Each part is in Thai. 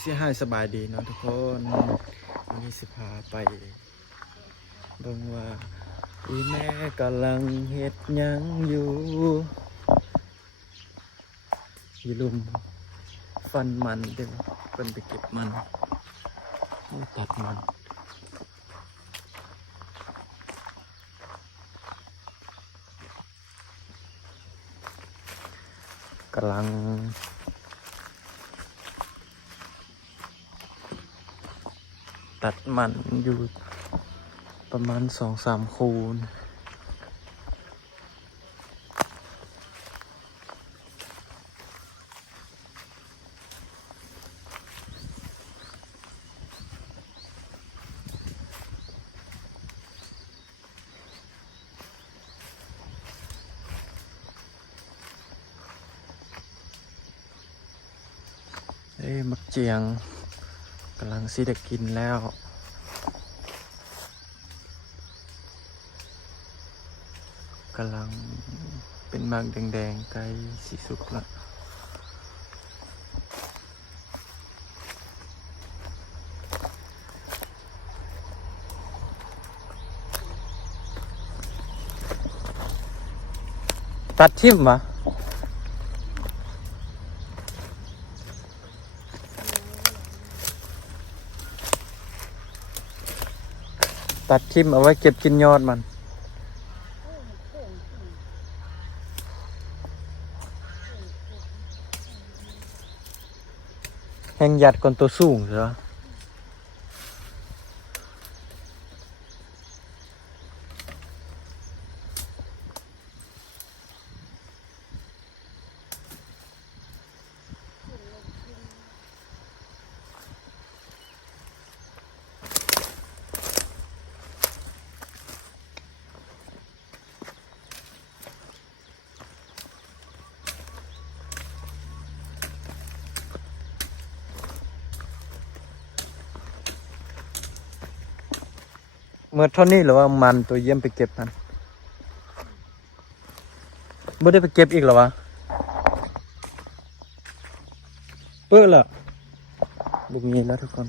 เสียหายสบายดีเนาะทุกคนวันนี้สิพาไปเบิ่งว่าอีแม่กำลังเฮ็ดหยังอยู่ลุมฟันมันเดี๋ยวเพิ่นไปเก็บมันตัดมันกำลังตัดมันอยู่ประมาณ2-3 คูณมักเจียงกำลังสิได้กินแล้วกำลังเป็นหมากแดงๆใกล้สิสุกละตัดทิ่มวะตัดทิ่มเอาไว้เก็บกินยอดมันแห้งหยัดก่อนตัวสูงเหรอเมื่อเท่านี้หรือว่ามันตัวเยี่ยมไปเก็บมันไม่ได้ไปเก็บอีกหรอวะเปื้อเหรอบุกมีแล้วทุกคน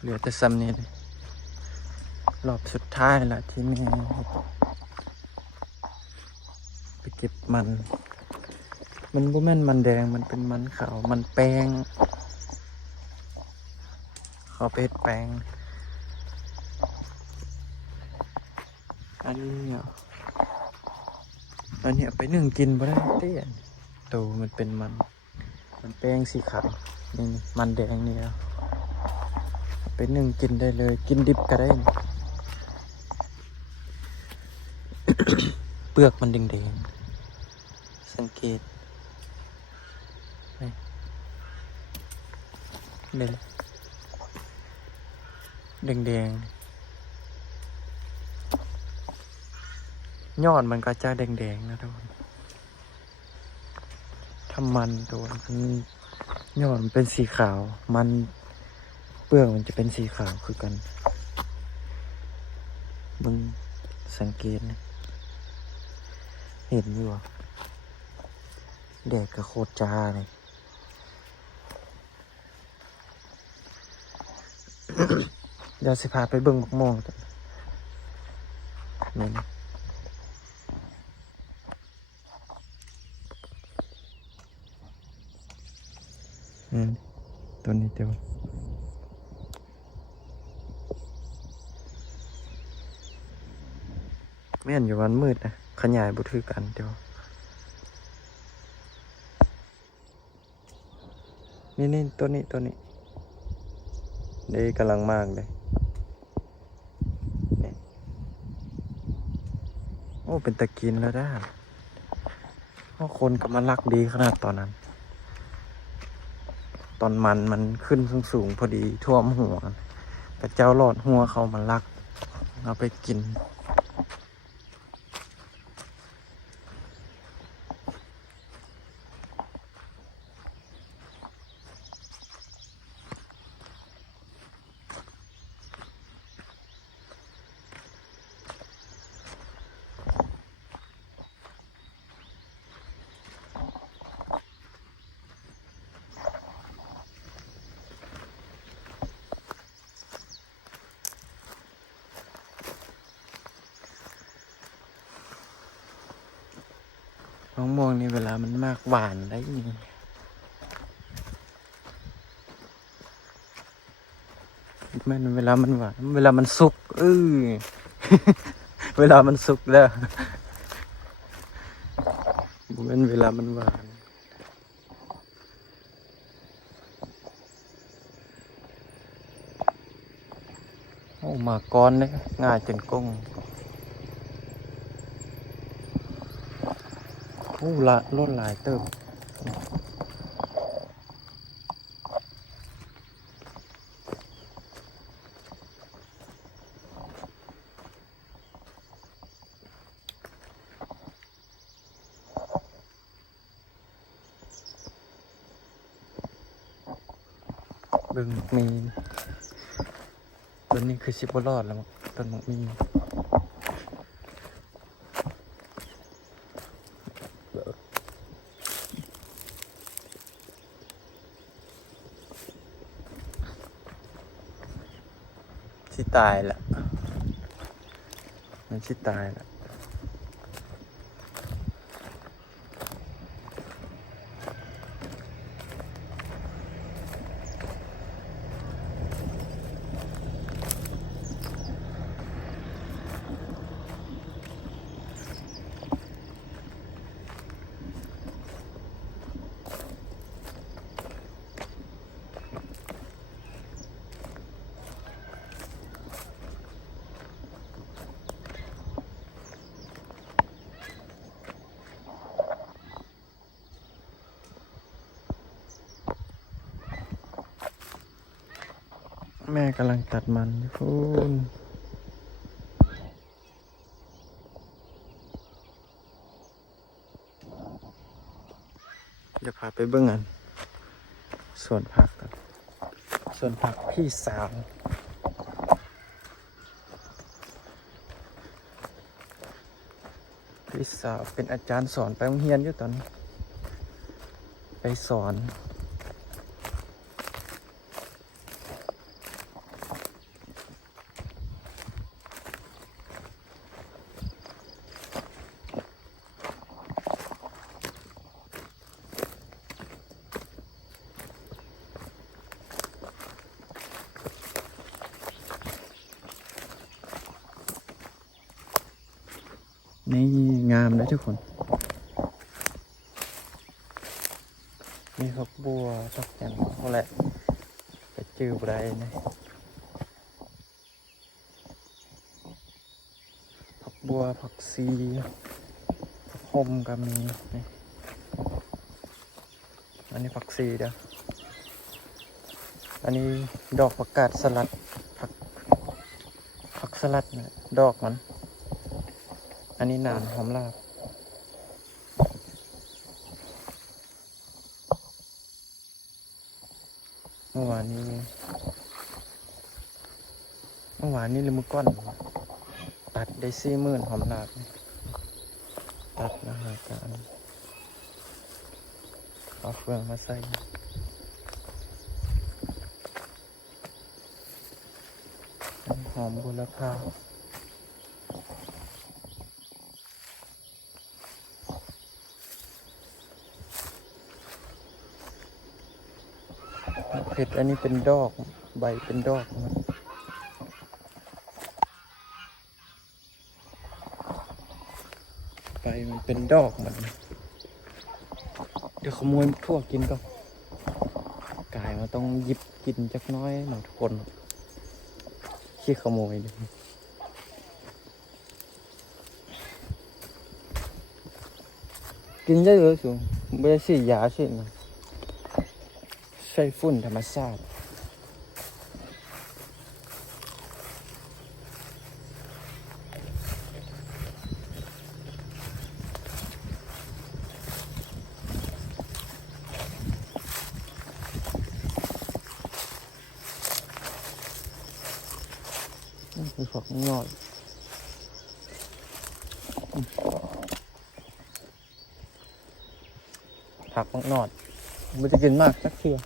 เหลือแต่ซ้ำนี้เลยรอบสุดท้ายละที่แม่ไปเก็บมันบ่แม่นมันแดงมันเป็นมันขาวมันแป้งเขาไปเฮ็ดแป้งอันนี้ไปนึ่งกินบ่ได้เตี้ยตัวมันเป็นมันแป้งสีขาวนี่มันแดงนี่แล้วไปนึ่งกินได้เลยกินดิบก็ได้ เปลือกมันแดงๆสังเกตนี่แดงยอดมันก็จะแดงๆนะทุกคนถ้ามันตัวมันยอดมันเป็นสีขาวมันเปลือกมันจะเป็นสีขาวคือกันมึงสังเกตนะเห็นอยู่อ่ะแดดก็โคตรจ้าเลย เดี๋ยวสิพาไปเบิ่งบักม่วงกันนี่นะตัวนี้เดียวไม่เห็นอยู่วันมืดนะขยายบุถือกันเดียวนี่ตัวนี้ได้กำลังมากเลยนี่โอ้เป็นตะกินแล้วได้เพราะคนก็มารักดีขนาดตอนนั้นตอนมันขึ้นสูงพอดีท่วมหัวแต่เจ้าหลอดหัวเขามันรักเอาไปกิน มะม่วงนี่เวลามันมากหวานได้แม่นเวลามันหวานเวลามันสุกเวลามันสุกแล้วแม่นเวลามันหวานโอ้มาก้อนเนี่ยง่ายจนกุ้งโอ้ละล้นหลายเติมเบิ่งมีต้นนี้คือสิบรอดแล้วมั้งต้นมักมีสิตายละมันสิตายละแม่กำลังตัดมันอยู่พูนเดี๋ยวพาไปเบิ่งกันสวนผักกันสวนผักพี่สาวพี่สาวเป็นอาจารย์สอนไปโรงเรียนอยู่ตอนนี้ไปสอนนี่งามเลยทุกคนนี่ผักบัวผักอย่างเขาแหละไปจืบอะไรนะผักบัวผักซีผักหอมก็มีนี่อันนี้ผักซีเด้ออันนี้ดอกผักกาดสลัดผักสลัดนะดอกมันอันนี้หนานหอมลาบเมื่อวานนี้เลยมือก้อนตัดได้40,000หอมลาบตัดนะฮะการเอาเฟืองมาใส่หอมบุรพาเผ็ดอันนี้เป็นดอกใบเป็นดอกมันใบมันเป็นดอกมันเดี๋ยวขโมยทั่วกินก็กายมันต้องหยิบกินจักน้อยหน่อยทุกคนขี้ขโมยดิกินเยอะๆสูงไม่ได้ฉีดยาฉีดนะใช้ฝุ่นธรรมชาติคือผักงอดผักงอดมันจะกินมากสักเทีย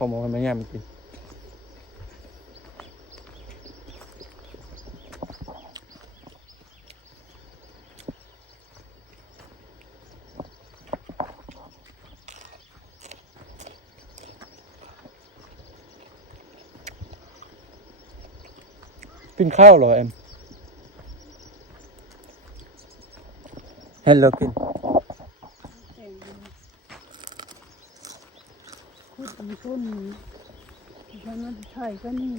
พอหมอมันไม่ง่ายมันกินกินข้าวเหรอเอ็มเห็นแล้วกินพูดถึงต้นฉันว่าใช่ก็นี่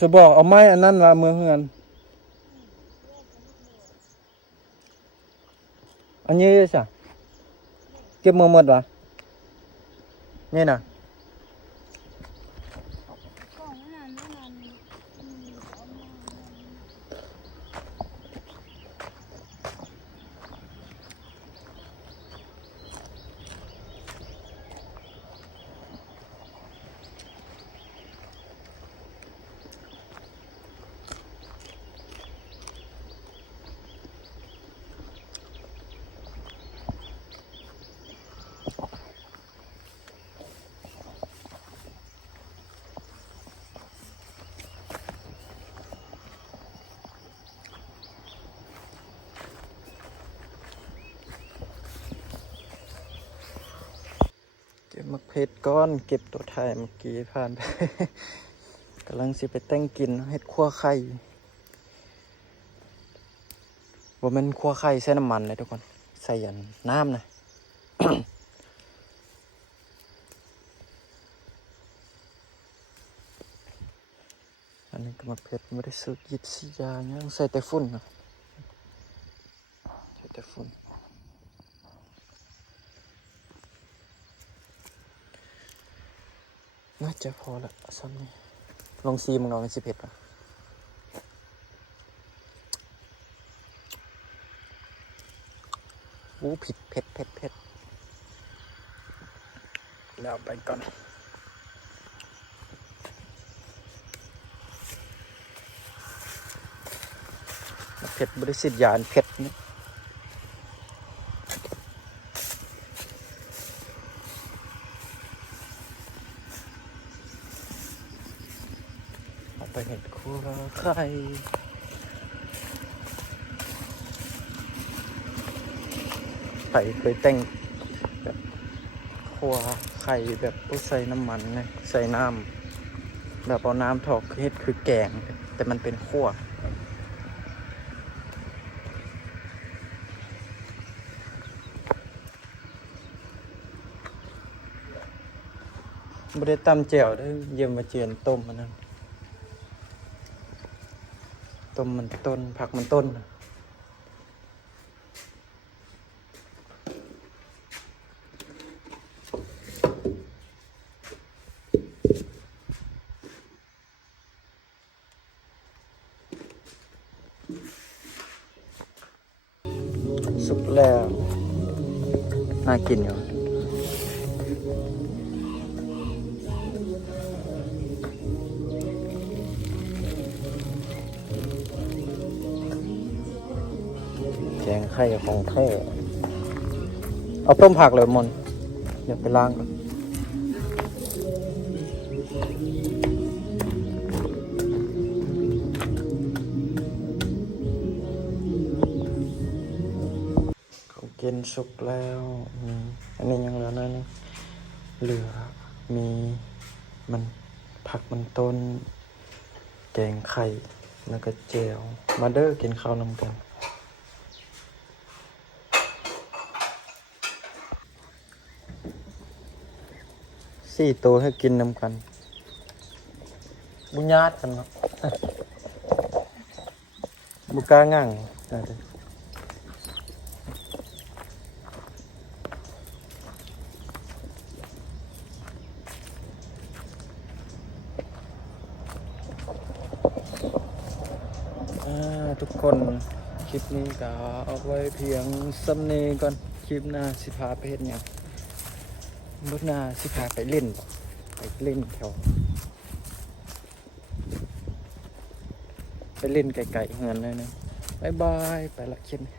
จะบอกเอาไม้อันนั้นมาเมืองเฮือนอันนี้จ้ะเก็บมือหมดวะนี่นะเก็บมะเขือก้อนเก็บตัวไทยเมื่อกี้ผ่านไป กำลังสิไปแต่งกินเห็ดคั่วไข่ว่ามันคั่วไข่ใส่น้ำมันเลยทุกคนใส่ยันน้ำนะ อันนี้ก็มะเขือไม่ได้ซื้อยิดสียาเนี่ยใส่แต่ฝุ่นนะใส่แต่ฝุ่นน่าจะพอละซ้ำนี่ลองซีมึงลองสิเผ็ดป่ะอู้ผิดเผ็ดแล้วไปก่อนเผ็ดบริสิทธิ์ยานเผ็ดนี่เอาไปเห็ดคั่วไข่เคยแต่งแบบคั่วไข่แบบต้องใส่น้ำมันเลยใส่น้ำแบบเอาน้ำถอกเห็ดคือแกงแต่มันเป็นคั่วไม่ได้ตำแจ่วได้เยี่ยมมาเจียนต้มมันนั่นต้มมันต้นผักมันต้นสุกแล้วน่ากินอยู่แกงไข่ของแท้เอาต้มผักเลยมนเดี๋ยวไปล้างก่อนของกินสุกแล้วอันนี้ยังเหลือนั่นเหลือมีมันผักมันต้นแกงไข่แล้วก็แจ่วมาเด้อกินข้าวนำกันสี่ตัวให้กินนำกันบุญญาติกันเนาะ บุกล้าง่างทุกคนคลิปนี้ก็เอาไว้เพียงซ้ำเนก่อนคลิปหน้าสิพาไปเฮ็ดหยังมื้อหน้าสิพาไปเล่นแถวไปเล่นไกลๆเฮือนเลยนะบ๊ายบายไปละคลิปนี้